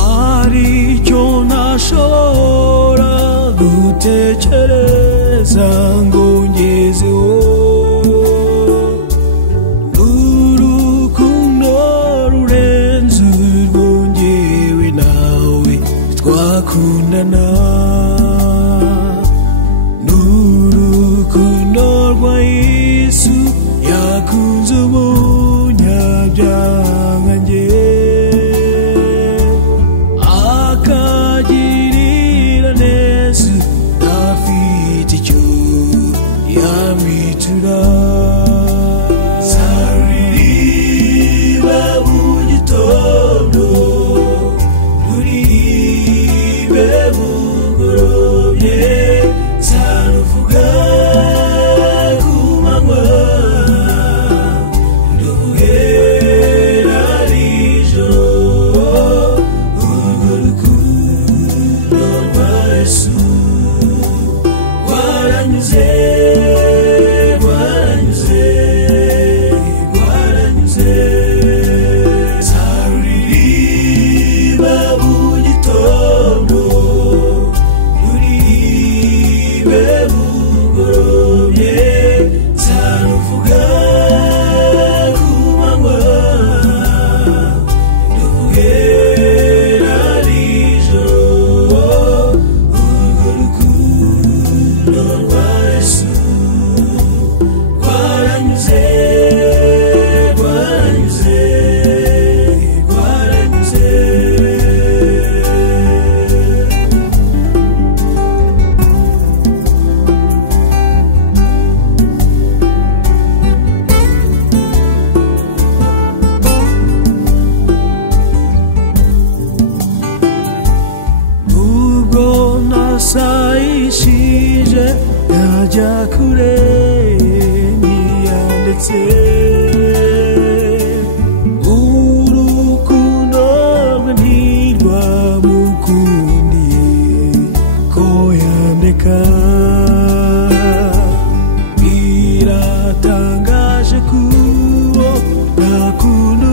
aricyo ntashobora gutekereza ngo ngezeho urukundo rurenze urwo njyewe nawe twakundana n'urukundo rwa Yesu yakunze umunyabyaha nkanjye akagirira neza ntafite icyo yamwitura zaririmba mu gitondo ruririmbe bugorobye zaruvuga ku manywa nduhera nijoro urwo rukundo rwa Yesu rwaranyuze rwaranyuze rwaranyuze zaririmba mu gitondo ruririmbe bugorobye zaruvuga ku manywa nduhera nijoro urwo rukundo rwa Yesu rwaranyuze rwaranyuze rwaranyuze ubwo nasayishije yajya kure ntiyandetse urukundo rwe ntirwamukundiye ko yandeka biratangaje kubo ntakunda